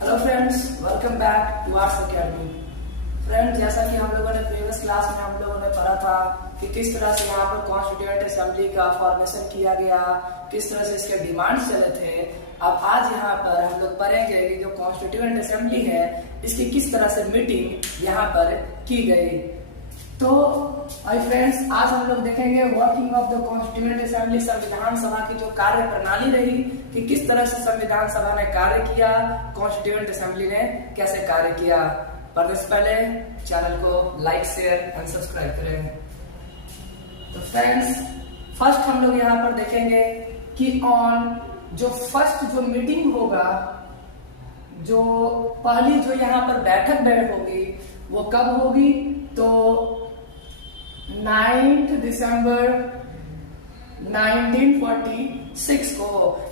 Hello friends, welcome back to Arts Academy. Friends, जैसा कि हम लोगों ने प्रीवियस क्लास में हम लोगों ने पढ़ा था कि किस तरह से यहाँ पर कॉन्स्टिट्यूएंट असेंबली का फॉर्मेशन किया गया, किस तरह से इसके डिमांड्स चले थे। अब आज यहाँ पर हम लोग पढ़ेंगे कि जो कॉन्स्टिट्यूएंट असेंबली है इसकी किस तरह से मीटिंग यहाँ पर की गई। तो हाय फ्रेंड्स, आज हम लोग देखेंगे working of the constituent assembly, संविधान सभा की जो कार्य प्रणाली रही कि किस तरह से संविधान सभा ने कार्य किया, कॉन्स्टिट्यूएंट असेंबली ने कैसे कार्य किया। पर इससे पहले चैनल को लाइक, शेयर एंड सब्सक्राइब करें। तो फ्रेंड्स, फर्स्ट हम लोग यहाँ पर देखेंगे कि ऑन जो फर्स्ट जो मीटिंग होगा, जो पहली जो यहाँ पर बैठ होगी वो कब होगी, तो 9 दिसंबर 1946 को,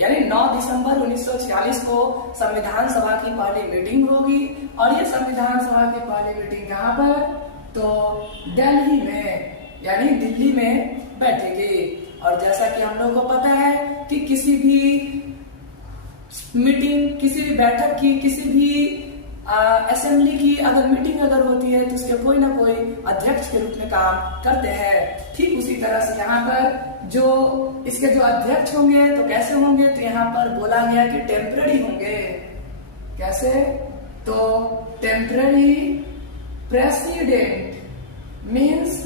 यानी 9 दिसंबर 1946 को संविधान सभा की पहली मीटिंग होगी। और ये संविधान सभा की पहली मीटिंग कहाँ पर, तो दिल्ली में, यानी दिल्ली में बैठेगी। और जैसा कि हम लोग को पता है कि किसी भी मीटिंग, किसी भी बैठक की, किसी भी असेंबली की अगर मीटिंग अगर होती है तो उसके कोई ना कोई अध्यक्ष के रूप में काम करते हैं। ठीक उसी तरह से यहाँ पर जो इसके जो अध्यक्ष होंगे तो कैसे होंगे, तो यहाँ पर बोला गया कि टेम्पररी होंगे। कैसे, तो टेम्पररी प्रेसिडेंट मीन्स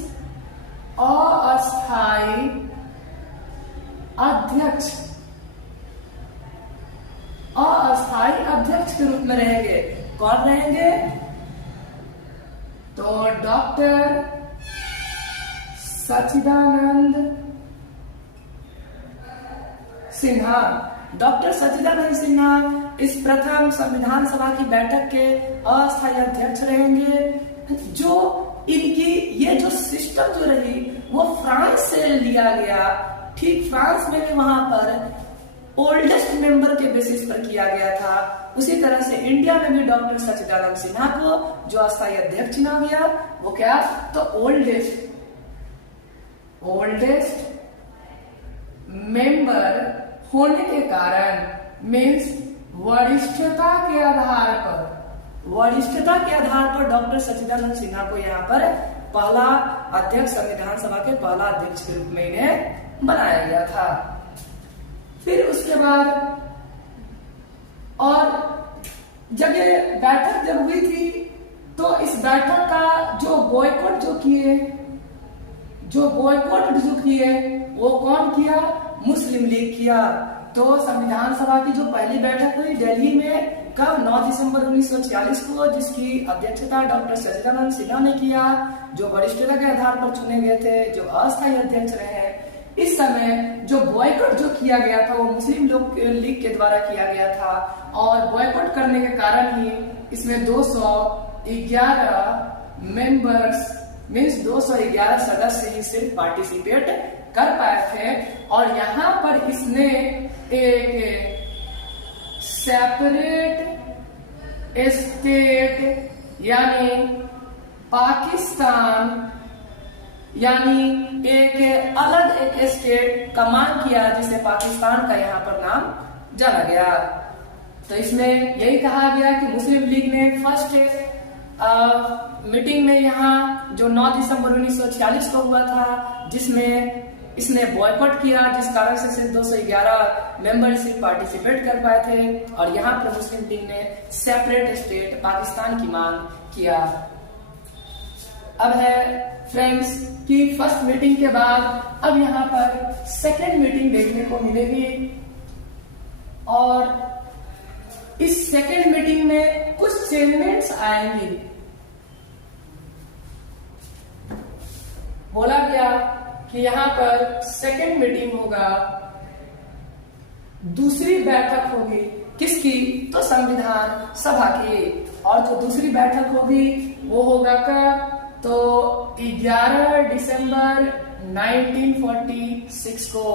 अस्थायी अध्यक्ष, अस्थायी अध्यक्ष के रूप में रहेंगे। कौन रहेंगे, तो डॉक्टर सच्चिदानंद सिन्हा। डॉक्टर सच्चिदानंद सिन्हा इस प्रथम संविधान सभा की बैठक के अस्थायी अध्यक्ष रहेंगे। जो इनकी ये जो सिस्टम जो रही वो फ्रांस से लिया गया। ठीक फ्रांस में भी वहां पर ओल्डेस्ट मेंबर के बेसिस पर किया गया था। उसी तरह से इंडिया में भी डॉक्टर सच्चिदानंद सिन्हा को जो अस्थायी अध्यक्ष चुना गया वो क्या, तो ओल्डेस्ट मेंबर होने के कारण, मीन्स वरिष्ठता के आधार पर डॉक्टर सच्चिदानंद सिन्हा को यहाँ पर पहला अध्यक्ष, संविधान सभा के पहला अध्यक्ष के रूप में इन्हें बनाया गया था। फिर उसके बाद और जब ये बैठक जब हुई थी तो इस बैठक का जो बॉयकॉट जो किए वो कौन किया, मुस्लिम लीग किया। तो संविधान सभा की जो पहली बैठक हुई दिल्ली में कब, 9 दिसंबर 1946 को, जिसकी अध्यक्षता डॉक्टर सच्चिदानंद सिन्हा ने किया, जो वरिष्ठता के आधार पर चुने गए थे, जो अस्थायी अध्यक्ष रहे। इस समय जो बॉयकॉट जो किया गया था वो मुस्लिम लीग के द्वारा किया गया था। और बॉयकॉट करने के कारण ही इसमें 211 मेंबर्स मीन्स 211 सदस्य ही सिर्फ पार्टिसिपेट कर पाए थे। और यहाँ पर इसने एक सेपरेट स्टेट यानी पाकिस्तान, यानी एक अलग एक स्टेट का मांग किया, जिसे पाकिस्तान का यहाँ पर नाम जाना गया। तो इसमें यही कहा गया कि मुस्लिम लीग ने फर्स्ट मीटिंग में यहाँ जो 9 दिसंबर 1946 को हुआ था, जिसमें इसने बॉयकॉट किया, जिस कारण से सिर्फ 211 मेंबर सिर्फ पार्टिसिपेट कर पाए थे। और यहाँ पर मुस्लिम लीग ने सेपरेट स्टेट पाकिस्तान की मांग किया। अब है फ्रेंड्स की फर्स्ट मीटिंग के बाद अब यहाँ पर सेकेंड मीटिंग देखने को मिलेगी। और इस सेकेंड मीटिंग में कुछ चेंजमेंट्स आएंगी। बोला गया कि यहाँ पर सेकेंड मीटिंग होगा, दूसरी बैठक होगी किसकी, तो संविधान सभा की। और जो दूसरी बैठक होगी वो होगा कब, तो 11 दिसंबर 1946 को,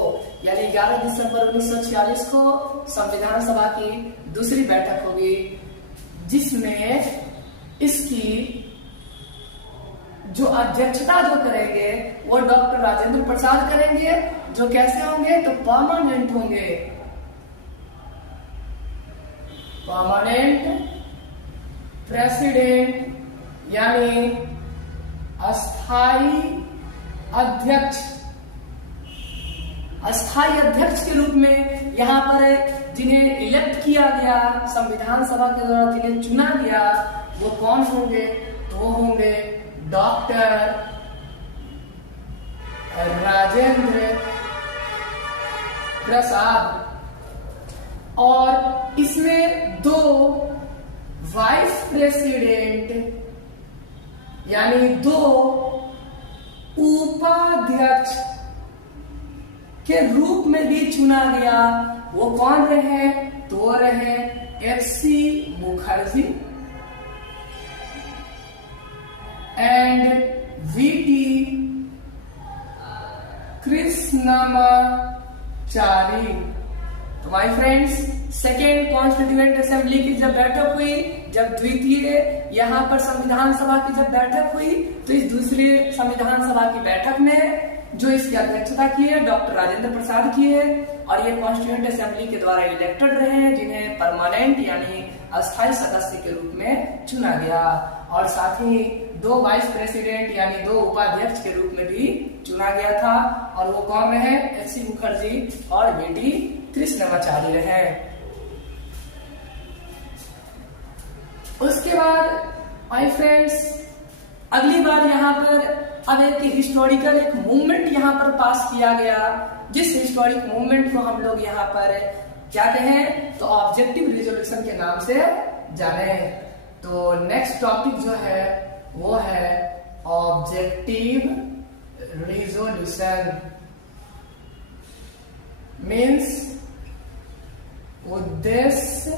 यानी 11 दिसंबर 1946 को संविधान सभा की दूसरी बैठक होगी, जिसमें इसकी जो अध्यक्षता जो करेंगे वो डॉक्टर राजेंद्र प्रसाद करेंगे, जो कैसे होंगे, तो परमानेंट होंगे। परमानेंट प्रेसिडेंट यानी अस्थाई अध्यक्ष, अस्थाई अध्यक्ष के रूप में यहाँ पर जिन्हें इलेक्ट किया गया संविधान सभा के द्वारा, जिन्हें चुना गया, वो कौन होंगे? तो वो होंगे डॉक्टर राजेंद्र प्रसाद। और इसमें 2 वाइस प्रेसिडेंट यानी 2 उपाध्यक्ष के रूप में भी चुना गया। वो कौन रहे? तो रहे HC. Mukherjee and VT. Krishnamachari. तो my friends, second constituent assembly की जब बैठक हुई, जब द्वितीय यहाँ पर संविधान सभा की जब बैठक हुई, तो इस दूसरे संविधान सभा की बैठक में जो इसकी अध्यक्षता की है डॉक्टर राजेंद्र प्रसाद की है, और ये कॉन्स्टिट्यूएंट असेंबली के द्वारा इलेक्टेड रहे हैं, जिन्हें परमानेंट यानी अस्थायी सदस्य के रूप में चुना गया। और साथ ही 2 वाइस प्रेसिडेंट यानी 2 उपाध्यक्ष के रूप में भी चुना गया था, और वो कौन रहे? एच.सी. मुखर्जी और वी.टी. कृष्णमाचारी रहे। उसके बाद माय फ्रेंड्स, अगली बार यहाँ पर अब एक हिस्टोरिकल एक मूवमेंट यहाँ पर पास किया गया, जिस हिस्टोरिक मूवमेंट को हम लोग यहाँ पर क्या कहें? तो ऑब्जेक्टिव रिजोल्यूशन के नाम से जाने। तो नेक्स्ट टॉपिक जो है वो है ऑब्जेक्टिव रिजोल्यूशन, मीन्स उद्देश्य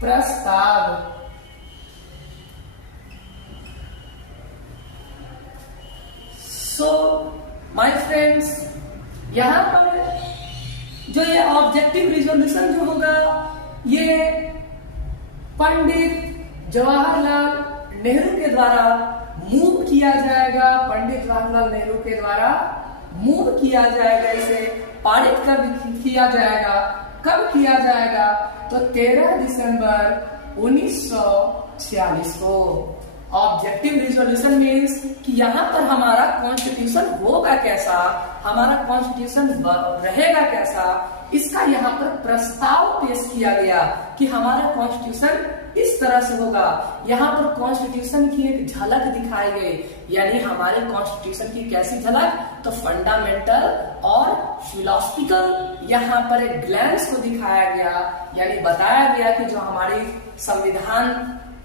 प्रस्ताव। सो माय फ्रेंड्स, यहाँ पर जो ये ऑब्जेक्टिव रिजोल्यूशन जो होगा, ये पंडित जवाहरलाल नेहरू के द्वारा मूव किया जाएगा। पंडित जवाहरलाल नेहरू के द्वारा मूव किया जाएगा, इसे पारित कर किया जाएगा। कब किया जाएगा? तो 13 दिसंबर 1946 को। ऑब्जेक्टिव रिजोल्यूशन मीन्स कि यहाँ पर हमारा कॉन्स्टिट्यूशन होगा कैसा, हमारा कॉन्स्टिट्यूशन रहेगा कैसा, इसका यहाँ पर प्रस्ताव पेश किया गया कि हमारा कॉन्स्टिट्यूशन इस तरह से होगा। यहाँ पर कॉन्स्टिट्यूशन की एक झलक दिखाई गई, यानी हमारे कॉन्स्टिट्यूशन की कैसी झलक? तो फंडामेंटल और फिलोसफिकल यहाँ पर एक ग्लैंस को दिखाया गया, यानी बताया गया कि जो हमारी संविधान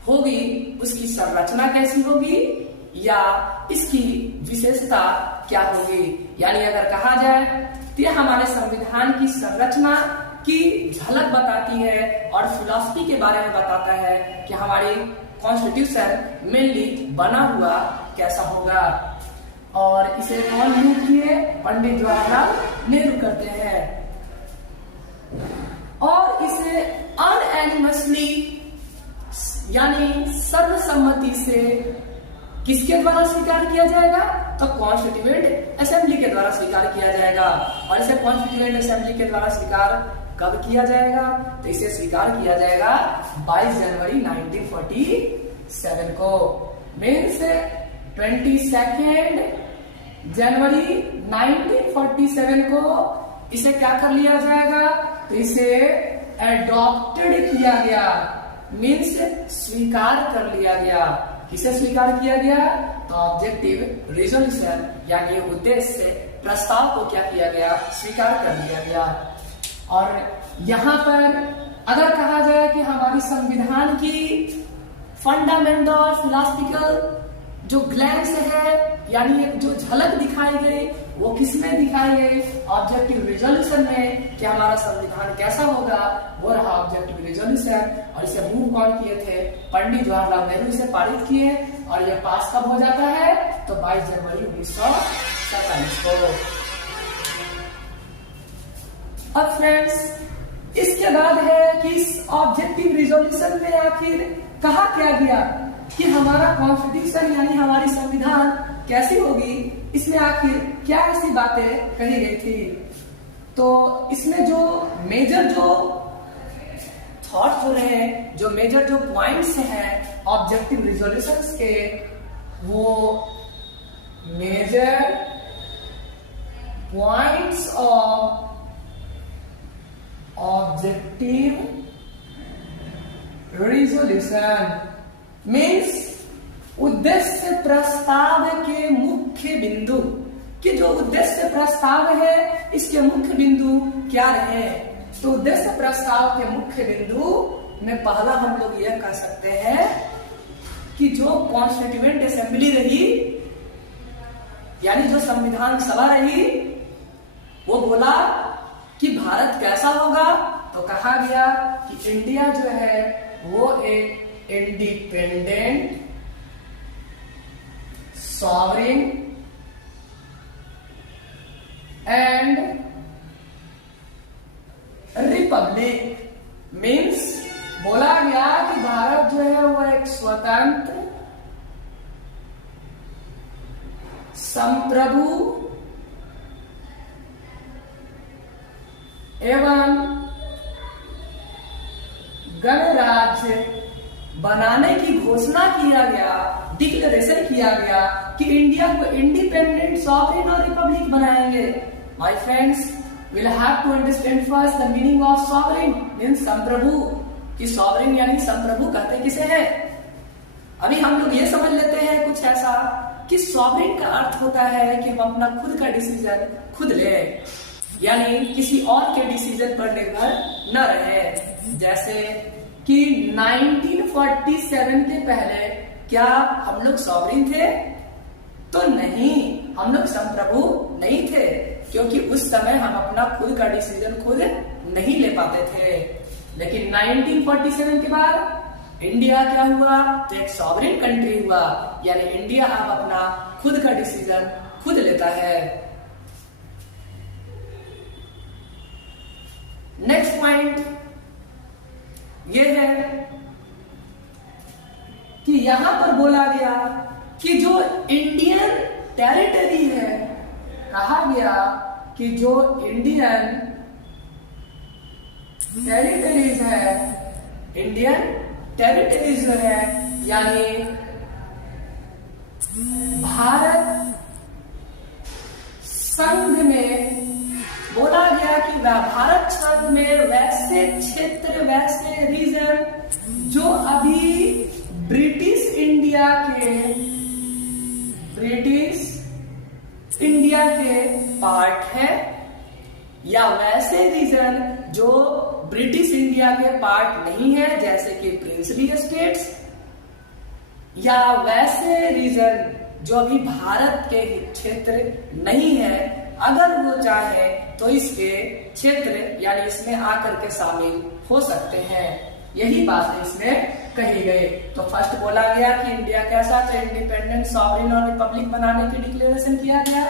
होगी उसकी संरचना कैसी होगी या इसकी विशेषता क्या होगी। यानी अगर कहा जाए तो यह हमारे संविधान की संरचना की झलक बताती है और फिलॉसफी के बारे में बताता है कि हमारी कॉन्स्टिट्यूशन मेनली बना हुआ कैसा होगा। और इसे कौन मूव किए? पंडित जवाहरलाल नेहरू करते हैं। और इसे अनएनिमसली यानी सर्वसम्मति से किसके द्वारा स्वीकार किया जाएगा? तो कॉन्स्टिट्यूएंट असेंबली के द्वारा स्वीकार किया जाएगा। और इसे कॉन्स्टिट्यूएंट असेंबली के द्वारा स्वीकार कब किया जाएगा? तो इसे स्वीकार किया जाएगा 22 जनवरी 1947 को। मीन्स 22 जनवरी 1947 को इसे क्या कर लिया जाएगा? तो इसे एडॉप्टेड किया गया, मीन्स स्वीकार कर लिया गया। किसे स्वीकार किया गया? तो ऑब्जेक्टिव रिजोल्यूशन यानी उद्देश्य प्रस्ताव को क्या किया गया? स्वीकार कर लिया गया। और यहाँ पर अगर कहा जाए कि हमारी संविधान की फंडामेंटल और फिलॉसफिकल जो ग्लैंस है, यानी एक जो झलक दिखाई गई, वो किसमें दिखाई गई? ऑब्जेक्टिव रिजोल्यूशन में कि हमारा संविधान कैसा होगा, वो रहा ऑब्जेक्टिव रिजोल्यूशन। और इसे मूव कौन किए थे? पंडित जवाहरलाल नेहरू इसे पारित किए। और यह पास कब हो जाता है? तो 22 जनवरी 1947 को। अब फ्रेंड्स, इसके बाद है कि इस ऑब्जेक्टिव रिजोल्यूशन में आखिर कहा क्या गया कि हमारा कॉन्स्टिट्यूशन यानी हमारी संविधान कैसी होगी, इसमें आखिर क्या ऐसी बातें कही गई थी। तो इसमें जो मेजर जो थॉट जो रहे, जो मेजर जो पॉइंट्स हैं ऑब्जेक्टिव रिजोल्यूशंस के, वो major points of objective resolution means उद्देश्य प्रस्ताव के मुख्य बिंदु, कि जो उद्देश्य प्रस्ताव है इसके मुख्य बिंदु क्या रहे। तो उद्देश्य प्रस्ताव के मुख्य बिंदु में पहला हम लोग यह कह सकते हैं कि जो कॉन्स्टिट्यूएंट असेंबली रही, यानी जो संविधान सभा रही, वो बोला कि भारत कैसा होगा। तो कहा गया कि इंडिया जो है वो एक independent sovereign and Republic means बोला गया कि भारत जो है वो एक स्वतंत्र संप्रभु एवं गणराज्य बनाने की घोषणा किया गया, डिक्लेरेशन किया गया कि इंडिया को इंडिपेंडेंट सॉवरेन और रिपब्लिक बनाएंगे। My friends, will have to understand first the meaning of sovereign means संप्रभु, कि सॉवरेन यानी संप्रभु कहते किसे है। अभी हम लोग ये समझ लेते हैं कुछ ऐसा कि सॉवरेन का अर्थ होता है कि हम अपना खुद का डिसीजन खुद ले, यानी किसी और के डिसीजन पर निर्भर न रहे। जैसे कि 1947 के पहले क्या हम लोग सॉवरेन थे? तो नहीं, हम लोग संप्रभु नहीं थे, क्योंकि उस समय हम अपना खुद का डिसीजन खुद नहीं ले पाते थे। लेकिन 1947 के बाद इंडिया क्या हुआ? तो एक सॉवरेन कंट्री हुआ, यानी इंडिया अब अपना खुद का डिसीजन खुद लेता है। नेक्स्ट पॉइंट ये है कि यहां पर बोला गया कि जो इंडियन टेरिटरी है, कहा गया कि जो इंडियन टेरिटरीज है, इंडियन टेरिटरीज जो है यानी भारत संघ में बोला गया कि भारत संघ में वैसे क्षेत्र, वैसे रीजन जो अभी ब्रिटिश इंडिया के पार्ट है, या वैसे रीजन जो ब्रिटिश इंडिया के पार्ट नहीं है, जैसे कि प्रिंसली स्टेट्स, या वैसे रीजन जो अभी भारत के क्षेत्र नहीं है, अगर वो चाहे तो इसके क्षेत्र यानी इसमें आकर के शामिल हो सकते हैं। यही बात है इसमें कही गई। तो फर्स्ट बोला गया कि इंडिया कैसा था, इंडिपेंडेंट सॉवरेन और रिपब्लिक बनाने की डिक्लेरेशन किया गया।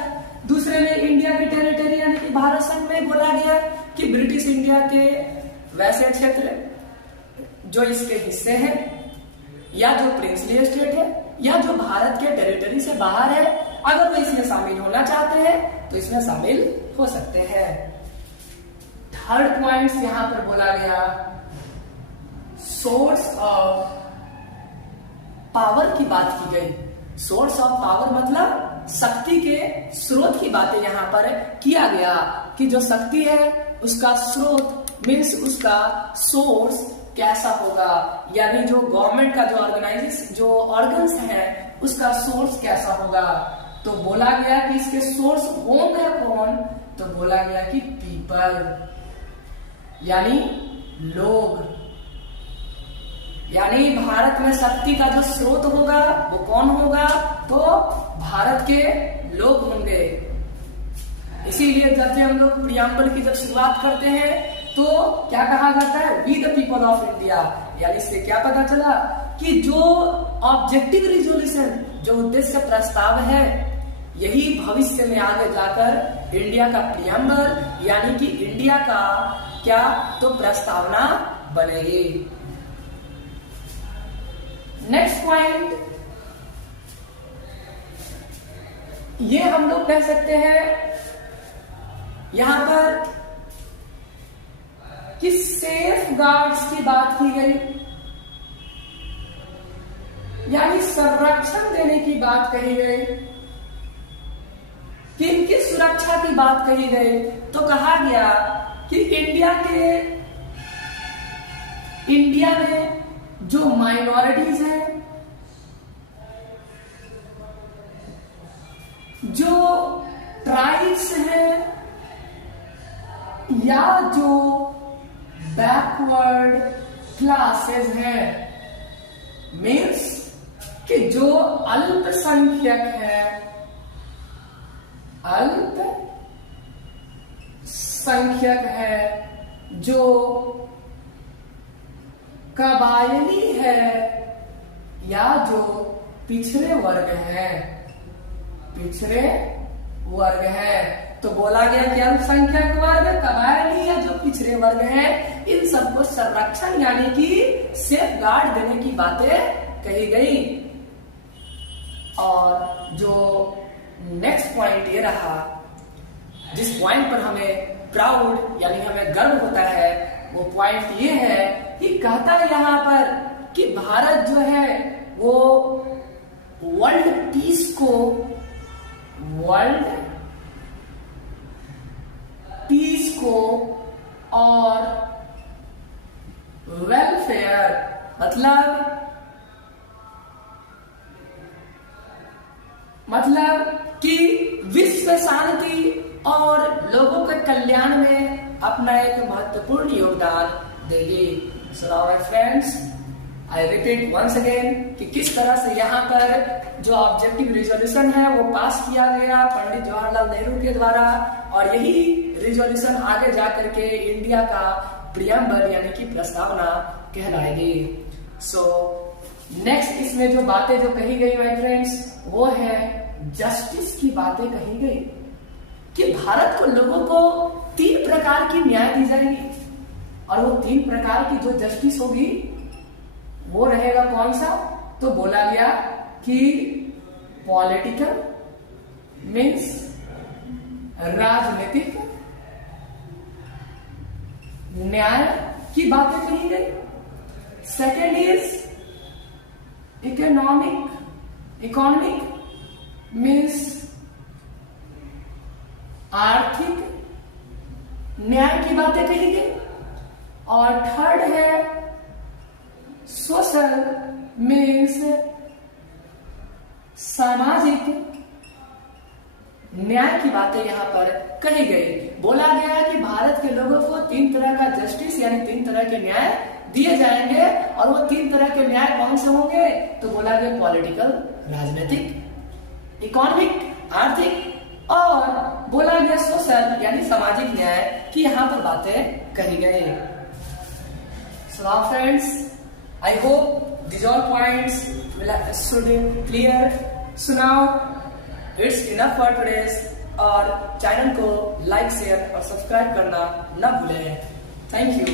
दूसरे में इंडिया की टेरिटरी यानी कि भारत संघ में बोला गया कि ब्रिटिश इंडिया के वैसे क्षेत्र जो इसके हिस्से हैं, या जो प्रिंसली स्टेट है, या जो भारत के टेरिटरी से बाहर है, अगर वो इसमें शामिल होना चाहते हैं तो इसमें शामिल हो सकते हैं। थर्ड पॉइंट यहां पर बोला गया सोर्स ऑफ पावर की बात की गई। सोर्स ऑफ पावर मतलब शक्ति के स्रोत की बातें यहां पर किया गया कि जो शक्ति है उसका स्रोत मीन्स उसका सोर्स कैसा होगा, यानी जो गवर्नमेंट का जो ऑर्गन्स है उसका सोर्स कैसा होगा। तो बोला गया कि इसके सोर्स होंगे कौन? तो बोला गया कि पीपल यानी लोग, यानी भारत में शक्ति का जो स्रोत होगा वो कौन होगा? तो भारत के लोग होंगे। इसीलिए जब भी हम लोग प्रियम्बल की जब शुरुआत करते हैं तो क्या कहा जाता है? We the people of India. यानी इससे क्या पता चला कि जो ऑब्जेक्टिव रिजोल्यूशन, जो उद्देश्य प्रस्ताव है, यही भविष्य में आगे जाकर इंडिया का प्रियम्बल यानी कि इंडिया का क्या तो प्रस्तावना बनेगी। नेक्स्ट पॉइंट ये हम लोग कह सकते हैं यहां पर कि सेफ गार्ड्स की बात की गई, यानी संरक्षण देने की बात कही गई। किनकी सुरक्षा की बात कही गई? तो कहा गया कि इंडिया में जो माइनॉरिटीज हैं, जो ट्राइब्स हैं, या जो बैकवर्ड क्लासेस हैं, मीन्स कि जो अल्पसंख्यक है, अल्पसंख्यक है, जो कबायली है, या जो पिछड़े वर्ग है, तो बोला गया कि अल्पसंख्यक वर्ग, कबायली या जो पिछड़े वर्ग है, इन सबको संरक्षण यानी कि सेफ गार्ड देने की बातें कही गई। और जो नेक्स्ट पॉइंट ये रहा, जिस पॉइंट पर हमें प्राउड यानी हमें गर्व होता है, वो पॉइंट ये है कि कहता है यहाँ पर कि भारत जो है वो वर्ल्ड पीस को और वेलफेयर मतलब कि विश्व शांति और लोगों के कल्याण में अपना एक महत्वपूर्ण योगदान देगी। So now my friends, I repeat once again कि किस तरह से यहाँ पर जो ऑब्जेक्टिव रिजोल्यूशन है वो पास किया गया पंडित जवाहरलाल नेहरू के द्वारा, और यही रिजोल्यूशन आगे जाकर के इंडिया का प्रियम्बल यानी कि प्रस्तावना कहलाएगी। सो नेक्स्ट इसमें जो बातें जो कही गई माय फ्रेंड्स, वो है जस्टिस की बातें कही गई कि भारत को लोगों को 3 प्रकार की न्याय दी जाएगी, और वो 3 प्रकार की जो जस्टिस होगी वो रहेगा कौन सा? तो बोला गया कि पॉलिटिकल मीन्स राजनीतिक न्याय की बातें कही गई। सेकेंड इज इकोनॉमिक मीन्स आर्थिक न्याय की बातें कही गई, और थर्ड है सोशल मीन्स सामाजिक न्याय की बातें यहाँ पर कही गई। बोला गया है कि भारत के लोगों को 3 तरह का जस्टिस यानी 3 तरह के न्याय दिए जाएंगे, और वो 3 तरह के न्याय कौन से होंगे? तो बोला गया पॉलिटिकल राजनीतिक, इकोनॉमिक आर्थिक, और बोला गया सोशल यानी सामाजिक न्याय की यहाँ पर बातें कही गई। So friends, I hope these all points should be clear. So now it's enough for today's, और चैनल को लाइक शेयर और सब्सक्राइब करना न भूलें। Thank you.